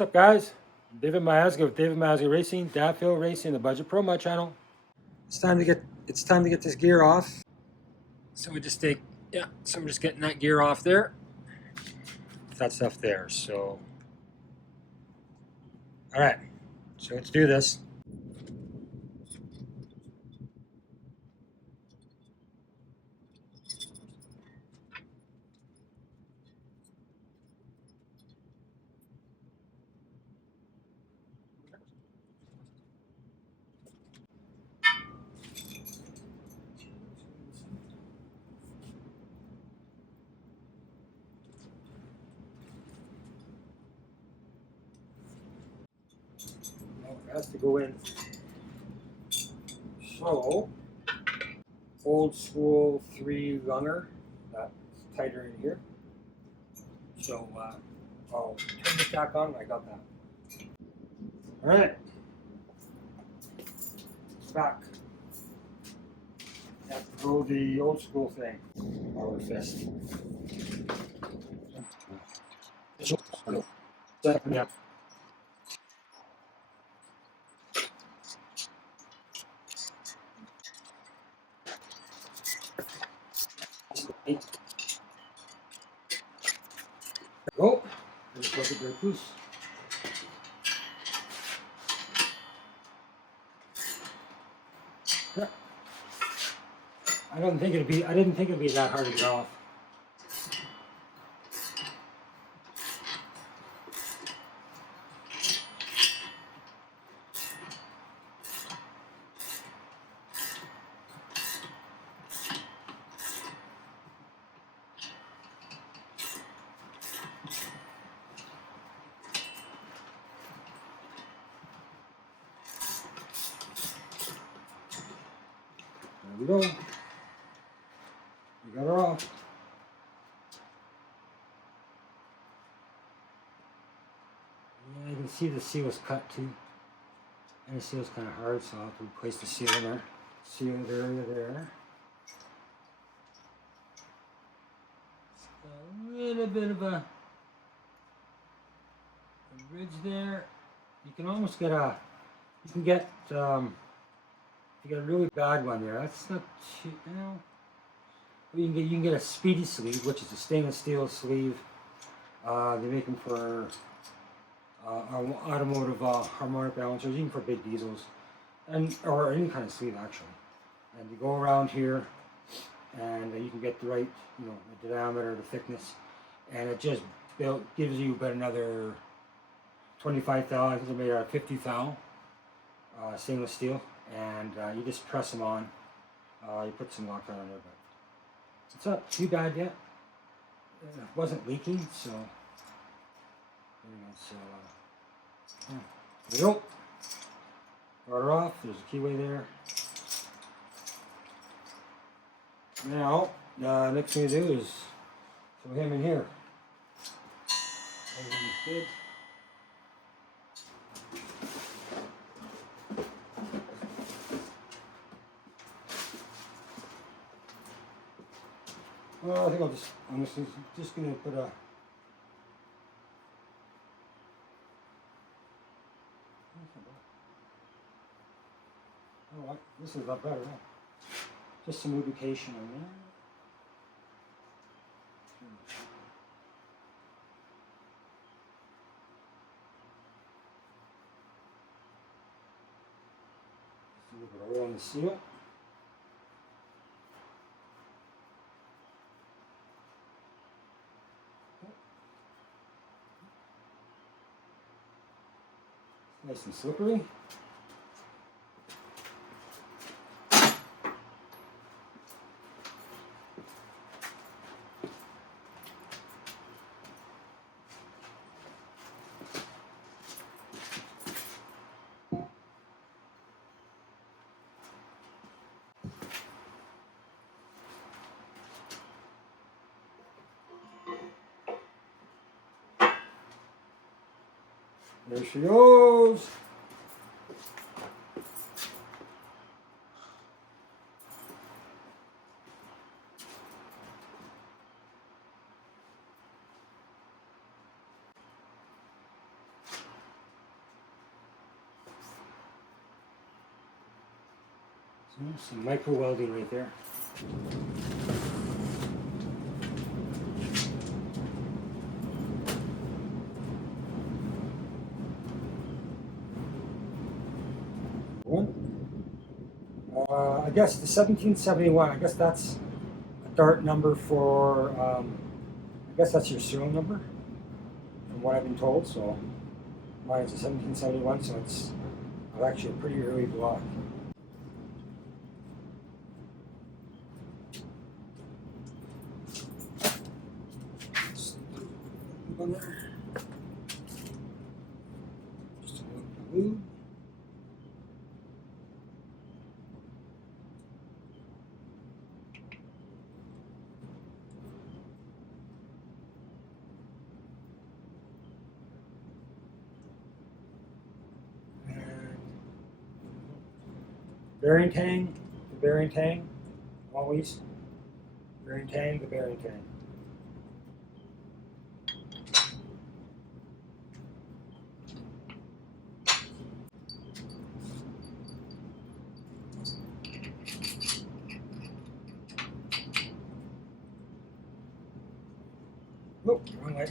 What's up, guys? David Miazga with David Miazga Racing, Daffodil Racing, the Budget Pro, my channel. It's time to get this gear off. So I'm just getting that gear off there. That stuff there. So, all right. So let's do this. It has to go in. So, old school 3-lunger. That's tighter in here. So I'll turn the stack on. I got that. All right. Back. Have to go the old school thing. Power fist. Yeah. Go. Just let it break loose. Yeah. I didn't think it'd be that hard to get off. There we go. We got her off. Yeah, you can see the seal was cut too. And the seal's kind of hard, so I'll have to replace the seal in there. Seal area there. A little bit of a ridge there. You can almost get a, if you get a really bad one there, that's not too, you know. You can get a speedy sleeve, which is a stainless steel sleeve. They make them for automotive harmonic balancers, even for big diesels, or any kind of sleeve actually. And you go around here, and you can get the right, the diameter, the thickness, and it just gives you about another 25 thou. I think they're made out of 50 thou stainless steel, and you just press them on. You put some Loctite on there, but it's not too bad yet. It wasn't leaking, so yeah. There we go. Got her off. There's a keyway there. Now, next thing to do is throw him in here. Everything's good. Well, I think I'm just going to put a. Oh, this is a lot better. Huh? Just some lubrication in there. Just a little bit of oil on the seal. Nice and slippery. There she goes. Some micro welding right there. I guess the 1771, I guess that's a dart number for, I guess that's your serial number, from what I've been told. So mine is a 1771, so it's actually a pretty early block. On there. Just a little glue. Bearing tang, the bearing tang, always. Bearing tang, the bearing tang. Oh, wrong way.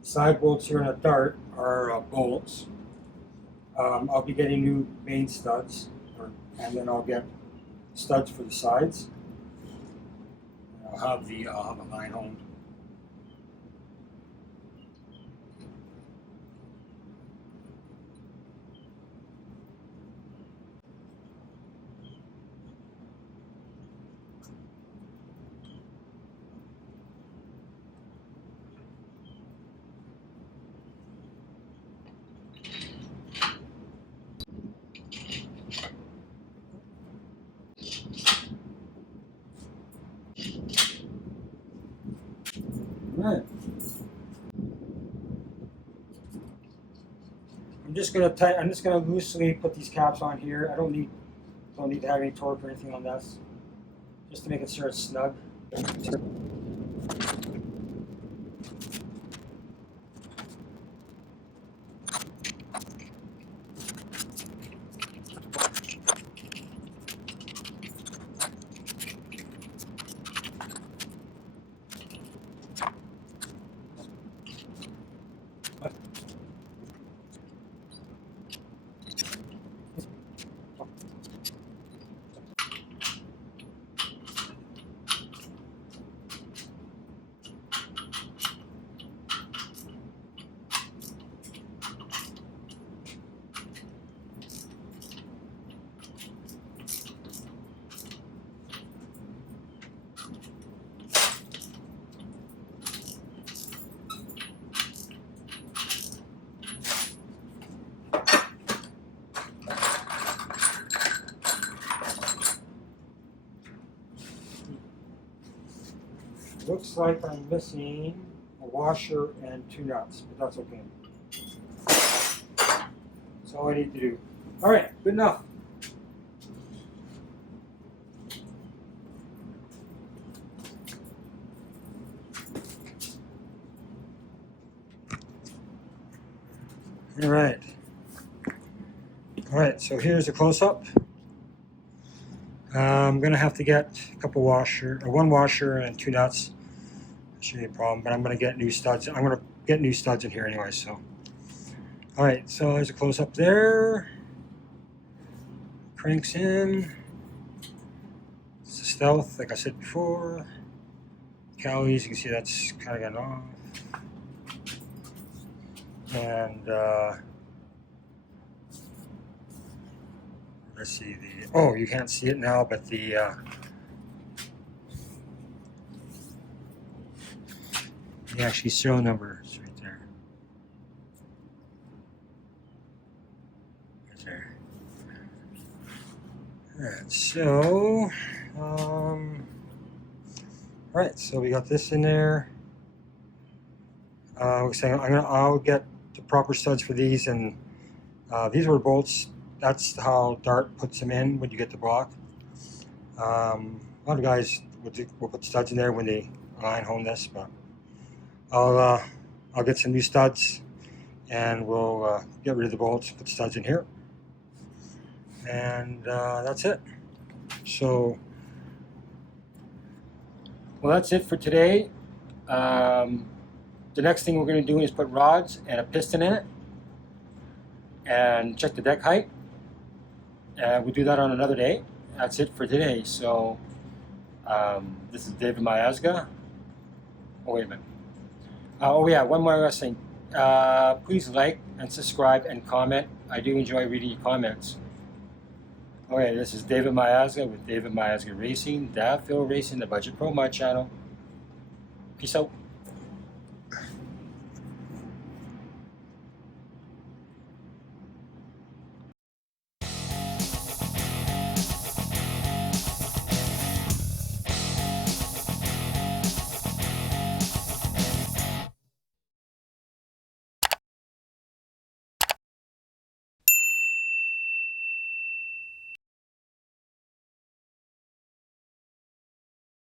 Side bolts here on a dart are bolts. I'll be getting new main studs, and then I'll get studs for the sides. I'll have the line honed. Right. I'm just gonna loosely put these caps on here. I don't need to have any torque or anything on this, just to make it sure it's snug. Looks like I'm missing a washer and 2 nuts, but that's okay. That's all I need to do. All right, good enough. All right. All right, so here's a close-up. I'm gonna have to get a couple one washer and 2 nuts. Shouldn't be a problem, but I'm gonna get new studs. I'm gonna get new studs in here anyway. So, all right. So there's a close-up there. Cranks in. It's a stealth, like I said before. Callies, you can see that's kind of gotten off. And let's see you can't see it now, but the The actually serial number is right there. Right there. Alright, so alright, so we got this in there. We're saying I'll get the proper studs for these, and these were bolts. That's how Dart puts them in when you get the block. A lot of guys will put studs in there when they line home this, but I'll get some new studs, and we'll get rid of the bolts, put studs in here, and that's it. So, well, that's it for today. The next thing we're going to do is put rods and a piston in it, and check the deck height. And we'll do that on another day. That's it for today. So, this is David Miazga. Oh, wait a minute. Oh yeah, one more thing. Please like and subscribe and comment. I do enjoy reading your comments. Okay, this is David Miazga with David Miazga Racing, Davville Racing, the Budget Pro Mod channel. Peace out.